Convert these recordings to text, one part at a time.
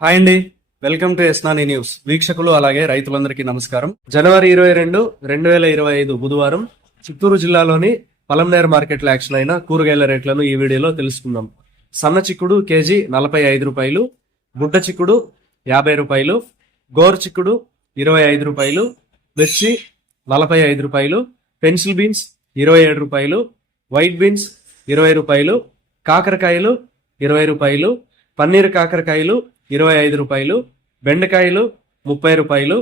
Hi అండి. Welcome to ఎస్నాని news. వీక్షకులు అలాగే రైతులందరికీ నమస్కారం. జనవరి ఇరవై రెండు రెండు వేల ఇరవై ఐదు బుధవారం చిత్తూరు జిల్లాలోని పలంనేర్ మార్కెట్లో యాక్షన్ అయిన కూరగాయల రేట్లను ఈ వీడియోలో తెలుసుకుందాం. సన్న చిక్కుడు కేజీ నలభై ఐదు రూపాయలు గుడ్డ చిక్కుడు యాభై రూపాయలు గోరు చిక్కుడు ఇరవై ఐదు రూపాయలు మిర్చి నలభై ఐదు రూపాయలు పెన్సిల్ బీన్స్ ఇరవై ఏడు రూపాయలు వైట్ బీన్స్ ఇరవై రూపాయలు కాకరకాయలు ఇరవై రూపాయలు పన్నీర్ కాకరకాయలు ఇరవై ఐదు రూపాయలు బెండకాయలు ముప్పై రూపాయలు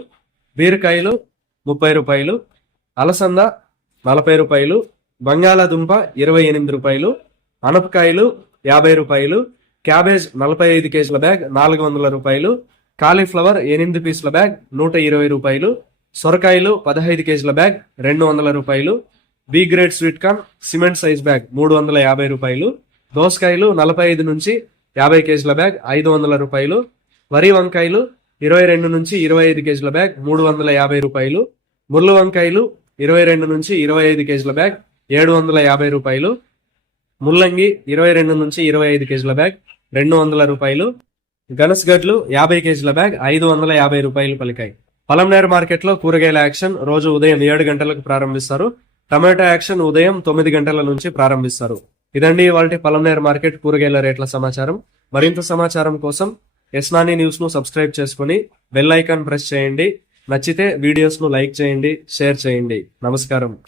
బీరకాయలు ముప్పై రూపాయలు అలసంద నలభై రూపాయలు బంగాళాదుంప ఇరవై ఎనిమిది రూపాయలు అనపకాయలు యాభై రూపాయలు క్యాబేజ్ నలభై ఐదు కేజీల బ్యాగ్ నాలుగు వందల రూపాయలు కాలీఫ్లవర్ ఎనిమిది పీసుల బ్యాగ్ నూట ఇరవై రూపాయలు సొరకాయలు పదహైదు కేజీల బ్యాగ్ రెండు వందల రూపాయలు B grade sweet corn cement size bag మూడు వందల యాభై రూపాయలు దోసకాయలు నలభై ఐదు నుంచి యాభై కేజీల బ్యాగ్ ఐదు వందల రూపాయలు. వరి వంకాయలు ఇరవై రెండు నుంచి ఇరవై ఐదు కేజీల బ్యాగ్ మూడు వందల యాభై రూపాయలు. ముర్లు వంకాయలు ఇరవై రెండు నుంచి ఇరవై ఐదు కేజీల బ్యాగ్ ఏడు వందల యాభై రూపాయలు. ముల్లంగి ఇరవై రెండు నుంచి ఇరవై ఐదు కేజీల బ్యాగ్ రెండు వందల రూపాయలు. గనసగడ్లు యాభై కేజీల బ్యాగ్ ఐదు వందల యాభై రూపాయలు పలికాయి. పలంనేరు మార్కెట్లో కూరగాయల యాక్షన్ రోజు ఉదయం ఏడు గంటలకు ప్రారంభిస్తారు. టమాటా యాక్షన్ ఉదయం తొమ్మిది గంటల నుంచి ప్రారంభిస్తారు. ఇదండి వాళ్ళ పలంనేర్ మార్కెట్ కూరగాయల రేట్ల సమాచారం. మరింత సమాచారం కోసం ఎస్నాని న్యూస్ను సబ్స్క్రైబ్ చేసుకుని బెల్ ఐకాన్ ప్రెస్ చేయండి. నచ్చితే వీడియోస్ను లైక్ చేయండి షేర్ చేయండి. నమస్కారం.